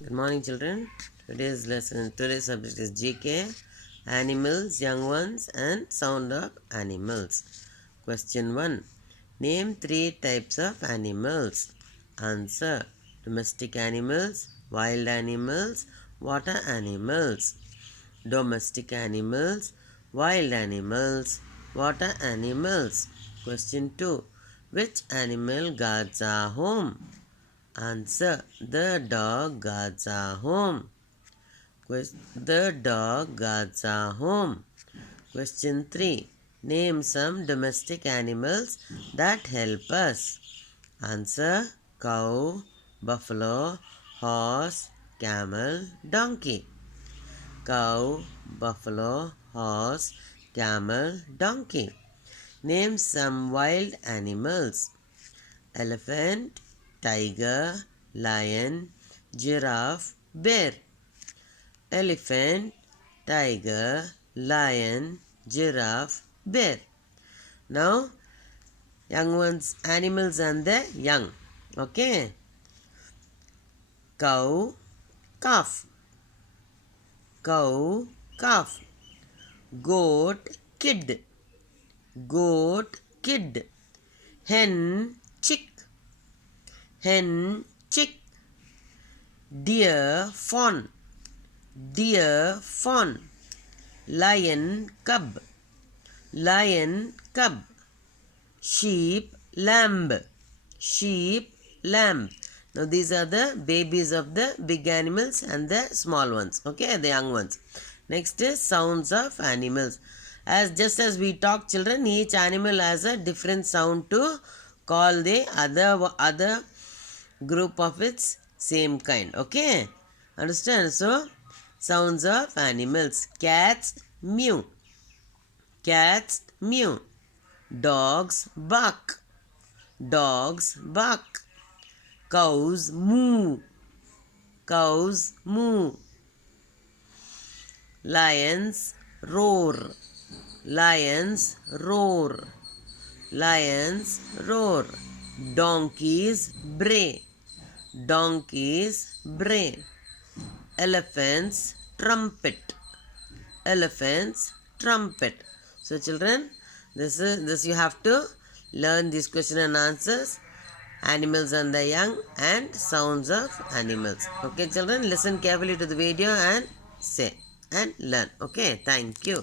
Good morning, children. Today's subject is GK, animals, young ones, and sound of animals. Question 1. Name 3 types of animals. Answer. Domestic animals, wild animals, water animals. Domestic animals, wild animals, water animals. Question 2. Which animal guards our home? Answer. The dog guards our home. The dog guards our home. Question 3. Name some domestic animals that help us. Answer. Cow, buffalo, horse, camel, donkey. Cow, buffalo, horse, camel, donkey. Name some wild animals. Elephant, tiger, lion, giraffe, bear. Elephant, tiger, lion, giraffe, bear. Now, young ones, animals and the young. Okay. Cow, calf. Cow, calf. Goat, kid. Goat, kid. Hen, chick. Hen, chick. Deer, fawn. Deer, fawn. Lion, cub. Lion, cub. Sheep, lamb. Sheep, lamb. Now these are the babies of the big animals and the small ones. Okay, the young ones. Next is sounds of animals. Just as we talk, children, each animal has a different sound to call the other group of its same kind. Okay, understand? So sounds of animals. Cats, mew. Cats, mew. Dogs, bark. Dogs, bark. Cows, moo. Cows, moo. Lions, roar. Lions, roar. Lions, roar. Donkeys, bray. Donkeys, bray. Elephants, trumpet. Elephants, trumpet. So children, this you have to learn these question and answers, animals and the young, and sounds of animals. Okay children, listen carefully to the video and say and learn. Okay, thank you.